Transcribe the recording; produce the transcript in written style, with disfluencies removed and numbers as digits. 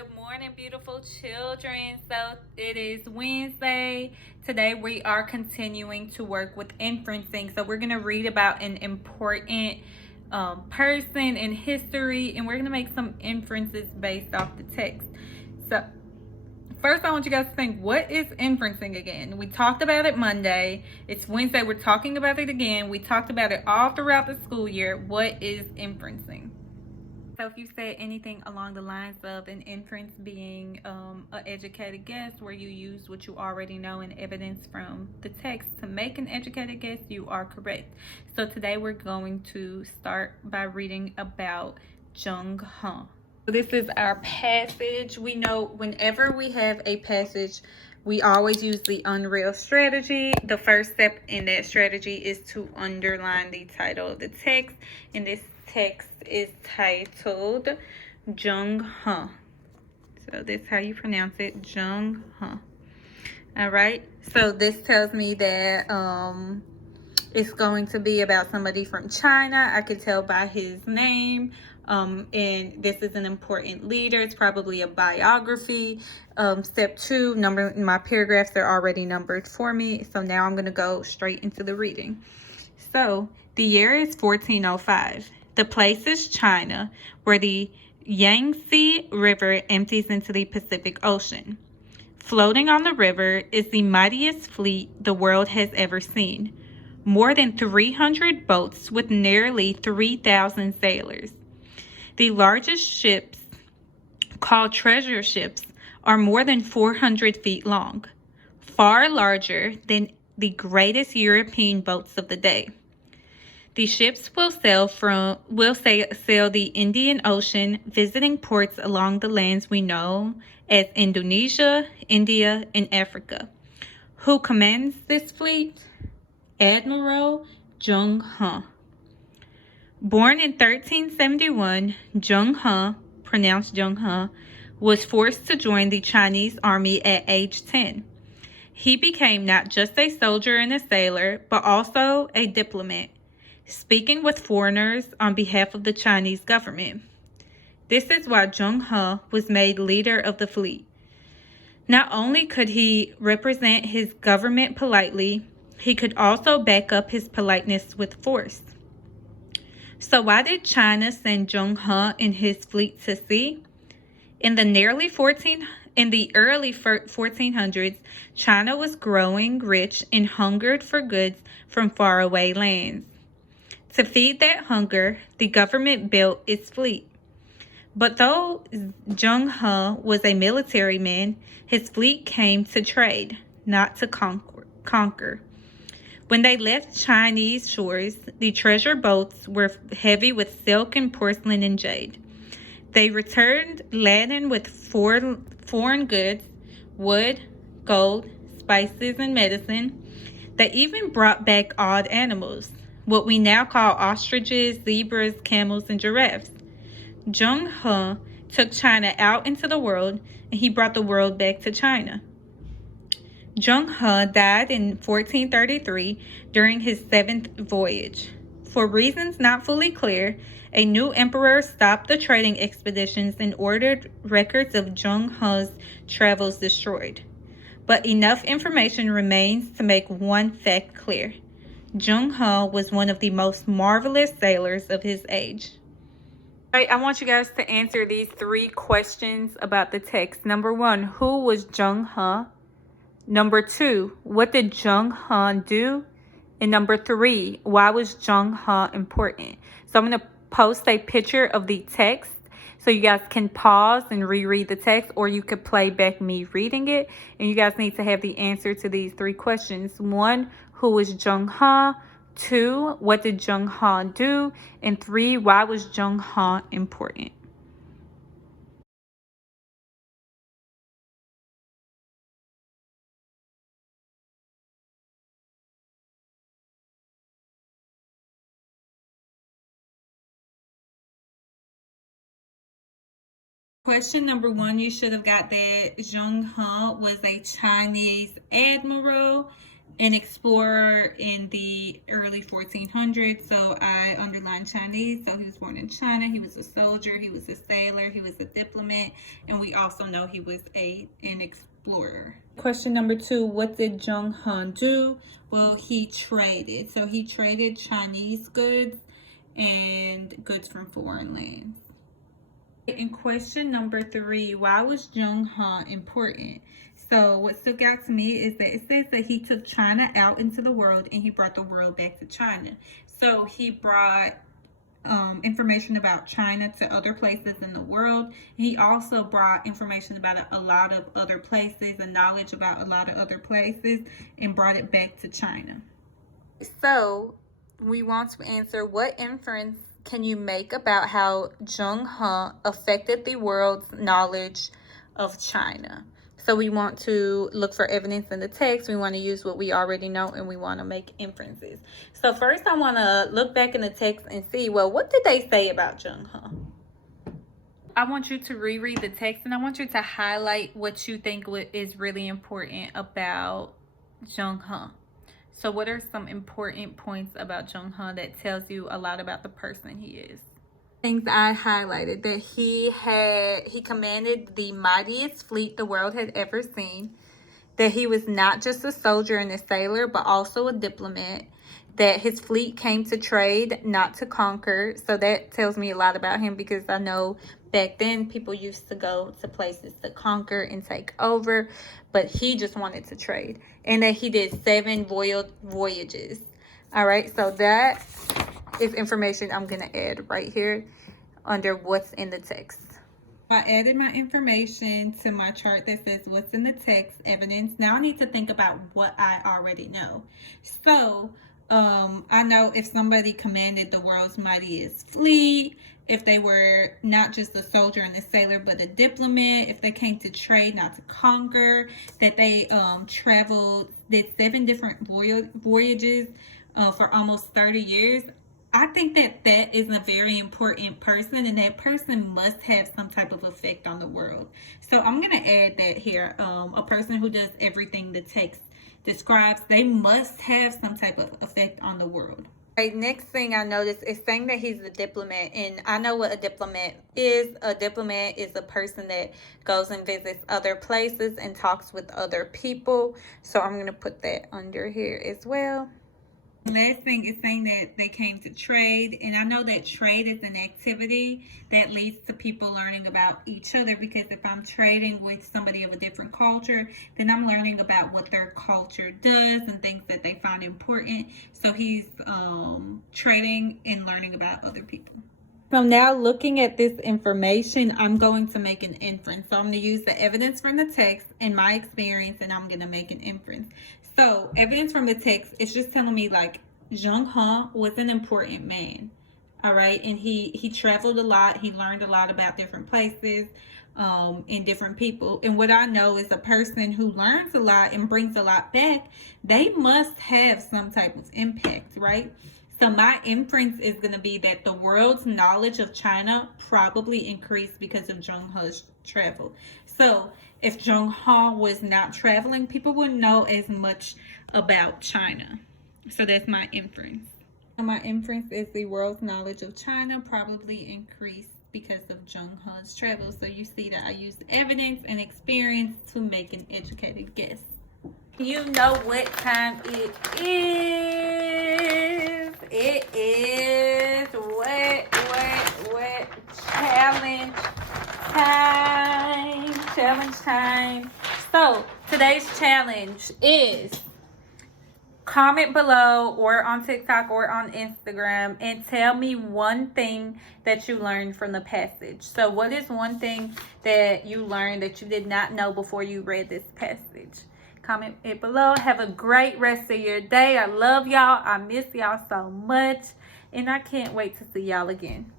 Good morning, beautiful children. So it is Wednesday. Today we are continuing to work with inferencing. So we're going to read about an important person in history, and we're going to make some inferences based off the text. So first, I want you guys to think, what is inferencing again? We talked about it Monday. It's Wednesday. We're talking about it again. We talked about it all throughout the school year. What is inferencing? So if you said anything along the lines of an inference being an educated guess where you use what you already know and evidence from the text to make an educated guess, you are correct. So today we're going to start by reading about Jung Huh. So this is our passage. We know whenever we have a passage, we always use the unreal strategy. The first step in that strategy is to underline the title of the text. And this text is titled Jung Huh. So that's how you pronounce it, Jung Huh. All right. So this tells me that it's going to be about somebody from China. I could tell by his name. And this is an important leader. It's probably a biography. Step 2, my paragraphs are already numbered for me. So now I'm going to go straight into the reading. So the year is 1405. The place is China, where the Yangtze River empties into the Pacific Ocean. Floating on the river is the mightiest fleet the world has ever seen. More than 300 boats with nearly 3,000 sailors. The largest ships, called treasure ships, are more than 400 feet long, far larger than the greatest European boats of the day. The ships will sail the Indian Ocean, visiting ports along the lands we know as Indonesia, India, and Africa. Who commands this fleet? Admiral Jung Huh. Born in 1371, Jung Huh, pronounced Jung Huh, was forced to join the Chinese army at age 10. He became not just a soldier and a sailor, but also a diplomat, speaking with foreigners on behalf of the Chinese government. This is why Jung Huh was made leader of the fleet. Not only could he represent his government politely, he could also back up his politeness with force. So why did China send Jung Huh and his fleet to sea? In the early 1400s, China was growing rich and hungered for goods from faraway lands. To feed that hunger, the government built its fleet. But though Jung Huh was a military man, his fleet came to trade, not to conquer. When they left Chinese shores, the treasure boats were heavy with silk and porcelain and jade. They returned laden with foreign goods, wood, gold, spices, and medicine. They even brought back odd animals, what we now call ostriches, zebras, camels, and giraffes. Jung Huh took China out into the world, and he brought the world back to China. Jung Huh died in 1433 during his 7th voyage. For reasons not fully clear, a new emperor stopped the trading expeditions and ordered records of Jung Huh's travels destroyed. But enough information remains to make one fact clear. Jung Huh was one of the most marvelous sailors of his age. All right, I want you guys to answer these 3 questions about the text. Number 1, who was Jung Huh? Number 2, what did Jung Huh do? And number 3, why was Jung Huh important? So I'm going to post a picture of the text so you guys can pause and reread the text, or you could play back me reading it. And you guys need to have the answer to these 3 questions. 1, who was Jung Huh? 2, what did Jung Huh do? And 3, why was Jung Huh important? Question number 1, you should have got that Jung Huh was a Chinese admiral. an explorer in the early 1400s. So I underlined Chinese. So he was born in China. He was a soldier. He was a sailor. He was a diplomat. And we also know he was an explorer. Question number 2, what did Zheng Han do? Well, he traded. So he traded Chinese goods and goods from foreign lands. In question number 3, why was Zheng Han important? So what stuck out to me is that it says that he took China out into the world and he brought the world back to China. So he brought information about China to other places in the world. He also brought information about a lot of other places and knowledge about a lot of other places and brought it back to China. So we want to answer, what inference can you make about how Zheng Han affected the world's knowledge of China? So we want to look for evidence in the text. We want to use what we already know, and we want to make inferences. So first I want to look back in the text and see, well, what did they say about Zheng Han? I want you to reread the text, and I want you to highlight what you think is really important about Zheng Han. So what are some important points about Zheng Han that tells you a lot about the person he is? Things I highlighted, that he commanded the mightiest fleet the world had ever seen, that he was not just a soldier and a sailor, but also a diplomat, that his fleet came to trade, not to conquer. So that tells me a lot about him, because I know back then people used to go to places to conquer and take over, but he just wanted to trade. And that he did 7 voyages. All right, so that is information I'm going to add right here under what's in the text. I added my information to my chart that says what's in the text, evidence. Now I need to think about what I already know. So I know if somebody commanded the world's mightiest fleet, if they were not just a soldier and a sailor, but a diplomat, if they came to trade, not to conquer, that they traveled, did 7 different voyages for almost 30 years. I think that that is a very important person, and that person must have some type of effect on the world. So I'm going to add that here. A person who does everything the text describes, they must have some type of effect on the world. Right, next thing I noticed is saying that he's a diplomat, and I know what a diplomat is. A diplomat is a person that goes and visits other places and talks with other people. So I'm going to put that under here as well. Last thing is saying that they came to trade, and I know that trade is an activity that leads to people learning about each other, because if I'm trading with somebody of a different culture, then I'm learning about what their culture does and things that they find important. So he's trading and learning about other people. So now, looking at this information, I'm going to make an inference. So I'm going to use the evidence from the text and my experience, and I'm going to make an inference. So evidence from the text, it's just telling me like Zheng Han was an important man. All right. And he traveled a lot. He learned a lot about different places and different people. And what I know is a person who learns a lot and brings a lot back, they must have some type of impact, right? So my inference is going to be that the world's knowledge of China probably increased because of Zheng He's travel. So if Zheng Han was not traveling, people wouldn't know as much about China. So that's my inference. And my inference is the world's knowledge of China probably increased because of Zheng He's travel. So you see that I used evidence and experience to make an educated guess. You know what time it is. It is what challenge time. So today's challenge is comment below or on TikTok or on Instagram and tell me one thing that you learned from the passage. So what is one thing that you learned that you did not know before you read this passage? Comment it below. Have a great rest of your day. I love y'all. I miss y'all so much. And I can't wait to see y'all again.